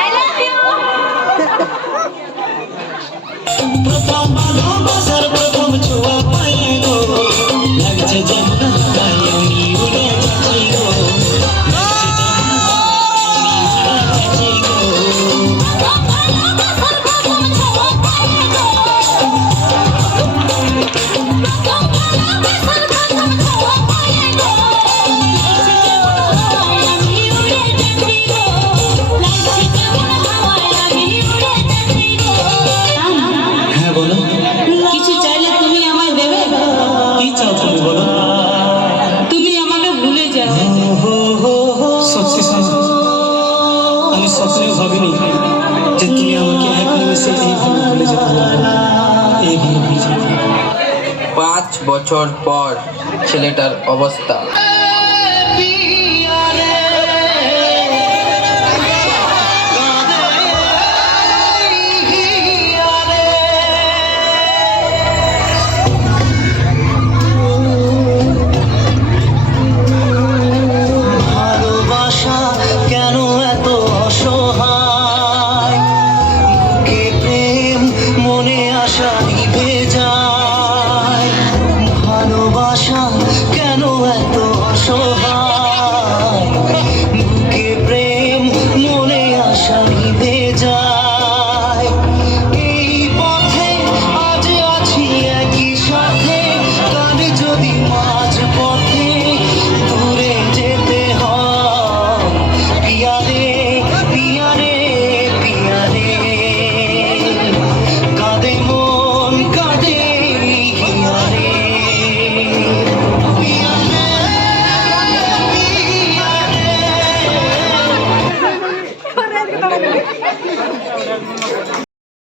I love you. প্রথম ভালোবাসার প্রথম ছোঁয়া পায়ে গো, লাগছে জান্নাত তাই আমি উড়ে যাচ্ছি গো, লাগছে জান্নাত তাই আমি উড়ে যাচ্ছি গো। ভালোবাসার প্রথম ছোঁয়া পায়ে গো, ভালোবাসার প্রথম ছোঁয়া পায়ে গো, আমি উড়ে যাচ্ছি গো, লাগছে কেমন হাওয়ায় আমি উড়ে যাচ্ছি গো। হ্যাঁ বলো, কিছু চাইলে তুমি আমায় দেবে? কি চাও তুমি বলো? তুমি আমাকে ভুলে যাও। সত্যি শোনো, আমি স্বপ্নেও ভাবিনি যে তুমি আমাকে এক নিমেষে এইভাবে ভুলে যেতে পারবে, এইভাবে ভুলে যেতে পারবে। 5 বছর পর ছেলেটার অবস্থা। ভালোবাসা কেন এত অসহায়, বুকে প্রেম মনে আশা নিভে যায়। ভালোবাসা কেন এত অসহায়, বুকে প্রেম মনে আশা নিভে যায়। এই পথে আজ আছি একই সাথে, কাল যদি মাঝ পথে দূরে যেতে হয়, পিয়া রে পিয়া রে পিয়া রে, কাঁদে মন কাঁদে হিয়া রে, পিয়া রে পিয়া রে।